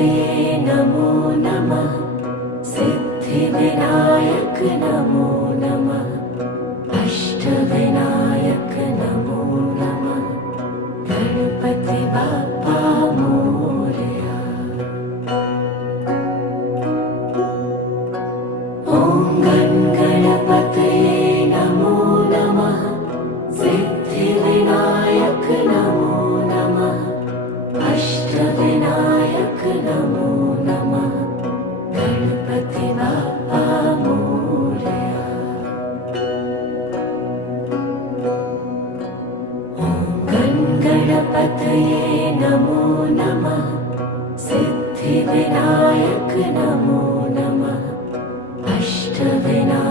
गणपतये नमो नमः। सिद्धिविनायक नमो नमः। अष्टविनायक नमो नमः। गणपति बाप्पा मोरया। ॐ गणपतये नमो नमः। सिद्धिविनायक नमो नमः। अष्टविनायक नमो नमः। गणपति बाप्पा मोरया। ॐ गणपतये नमो नमः। सिद्धिविनायक नमो नमः। अष्टविनायक